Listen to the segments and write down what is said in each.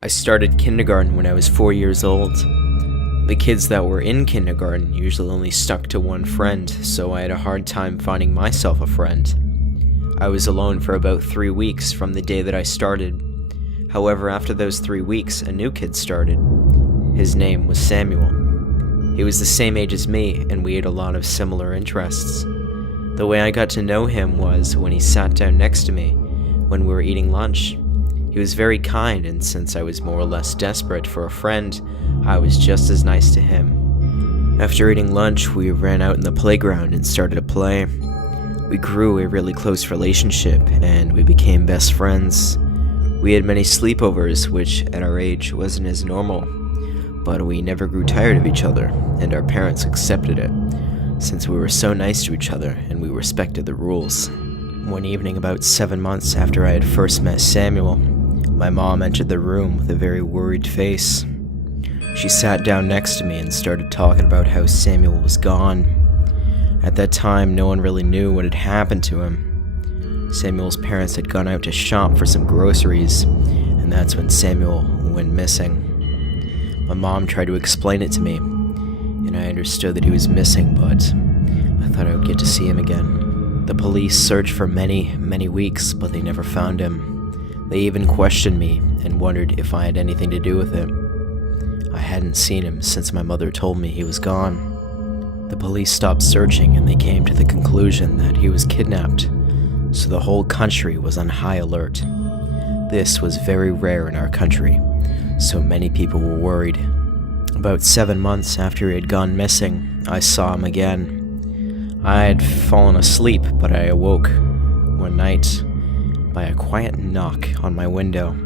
I started kindergarten when I was 4 years old. The kids that were in kindergarten usually only stuck to one friend, so I had a hard time finding myself a friend. I was alone for about 3 weeks from the day that I started. However, after those 3 weeks, a new kid started. His name was Samuel. He was the same age as me, and we had a lot of similar interests. The way I got to know him was when he sat down next to me when we were eating lunch. He was very kind, and since I was more or less desperate for a friend, I was just as nice to him. After eating lunch, we ran out in the playground and started to play. We grew a really close relationship, and we became best friends. We had many sleepovers, which at our age wasn't as normal, but we never grew tired of each other, and our parents accepted it, since we were so nice to each other and we respected the rules. One evening about 7 months after I had first met Samuel, my mom entered the room with a very worried face. She sat down next to me and started talking about how Samuel was gone. At that time, no one really knew what had happened to him. Samuel's parents had gone out to shop for some groceries, and that's when Samuel went missing. My mom tried to explain it to me, and I understood that he was missing, but I thought I would get to see him again. The police searched for many weeks, but they never found him. They even questioned me and wondered if I had anything to do with it. I hadn't seen him since my mother told me he was gone. The police stopped searching and they came to the conclusion that he was kidnapped, so the whole country was on high alert. This was very rare in our country, so many people were worried. About 7 months after he had gone missing, I saw him again. I had fallen asleep, but I awoke one night by a quiet knock on my window.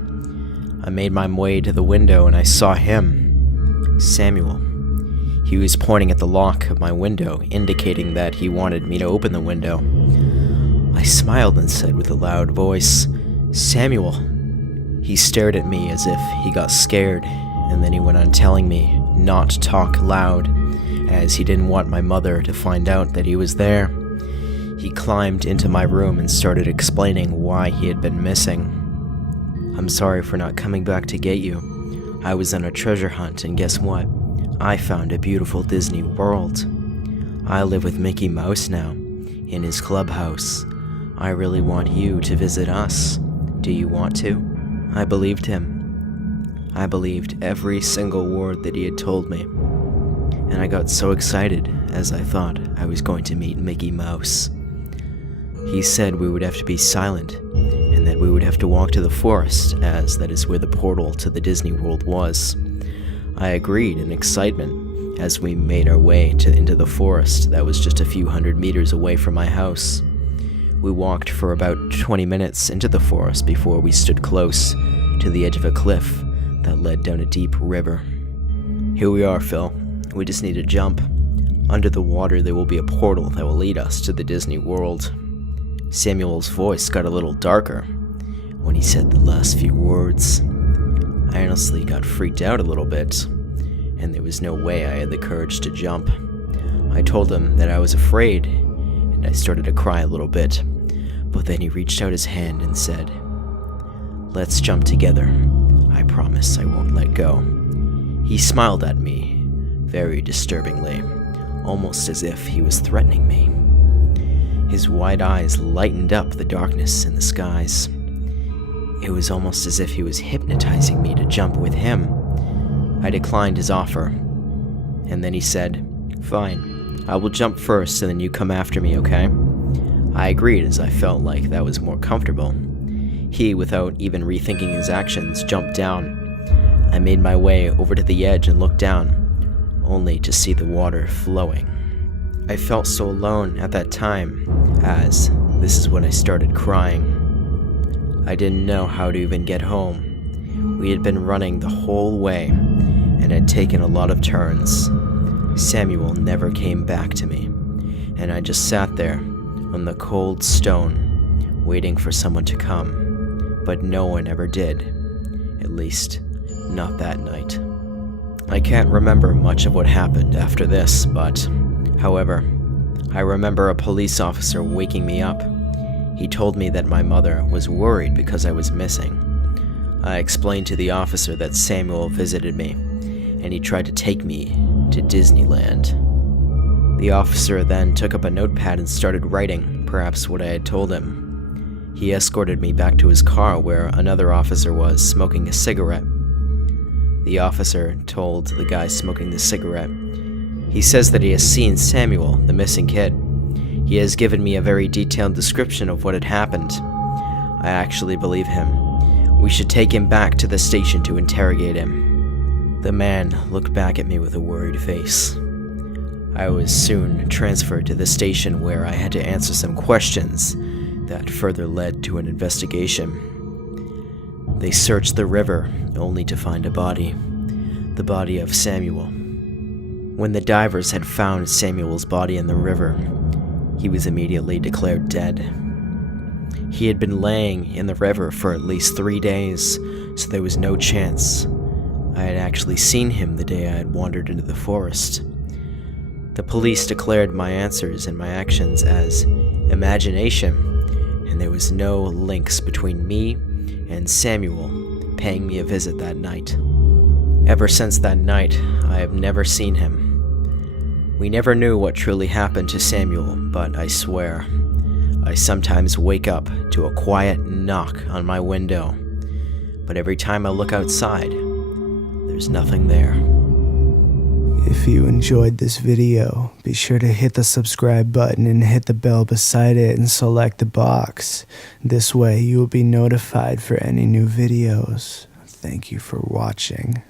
I made my way to the window and I saw him, Samuel. He was pointing at the lock of my window, indicating that he wanted me to open the window. I smiled and said with a loud voice, "Samuel." He stared at me as if he got scared, and then he went on telling me not to talk loud, as he didn't want my mother to find out that he was there. He climbed into my room and started explaining why he had been missing. "I'm sorry for not coming back to get you. I was on a treasure hunt, and guess what? I found a beautiful Disney World. I live with Mickey Mouse now, in his clubhouse. I really want you to visit us. Do you want to?" I believed him. I believed every single word that he had told me. And I got so excited as I thought I was going to meet Mickey Mouse. He said we would have to be silent, and that we would have to walk to the forest, as that is where the portal to the Disney World was. I agreed in excitement as we made our way into the forest that was just a few hundred meters away from my house. We walked for about 20 minutes into the forest before we stood close to the edge of a cliff that led down a deep river. "Here we are, Phil. We just need to jump. Under the water there will be a portal that will lead us to the Disney World." Samuel's voice got a little darker when he said the last few words. I honestly got freaked out a little bit, and there was no way I had the courage to jump. I told him that I was afraid, and I started to cry a little bit, but then he reached out his hand and said, "Let's jump together. I promise I won't let go." He smiled at me, very disturbingly, almost as if he was threatening me. His wide eyes lightened up the darkness in the skies. It was almost as if he was hypnotizing me to jump with him. I declined his offer, and then he said, "Fine, I will jump first and then you come after me, okay?" I agreed as I felt like that was more comfortable. He, without even rethinking his actions, jumped down. I made my way over to the edge and looked down, only to see the water flowing. I felt so alone at that time, as this is when I started crying. I didn't know how to even get home. We had been running the whole way, and had taken a lot of turns. Samuel never came back to me, and I just sat there on the cold stone, waiting for someone to come, but no one ever did. At least, not that night. I can't remember much of what happened after this, but however, I remember a police officer waking me up. He told me that my mother was worried because I was missing. I explained to the officer that Samuel visited me, and he tried to take me to Disneyland. The officer then took up a notepad and started writing, perhaps what I had told him. He escorted me back to his car where another officer was smoking a cigarette. The officer told the guy smoking the cigarette, "He says that he has seen Samuel, the missing kid. He has given me a very detailed description of what had happened." I actually believe him. We should take him back to the station to interrogate him. The man looked back at me with a worried face. I was soon transferred to the station where I had to answer some questions that further led to an investigation. They searched the river only to find a body, the body of Samuel. When the divers had found Samuel's body in the river, he was immediately declared dead. He had been laying in the river for at least 3 days, so there was no chance I had actually seen him the day I had wandered into the forest. The police declared my answers and my actions as imagination, and there was no links between me and Samuel paying me a visit that night. Ever since that night, I have never seen him. We never knew what truly happened to Samuel, but I swear, I sometimes wake up to a quiet knock on my window, but every time I look outside, there's nothing there. If you enjoyed this video, be sure to hit the subscribe button and hit the bell beside it and select the box. This way you will be notified for any new videos. Thank you for watching.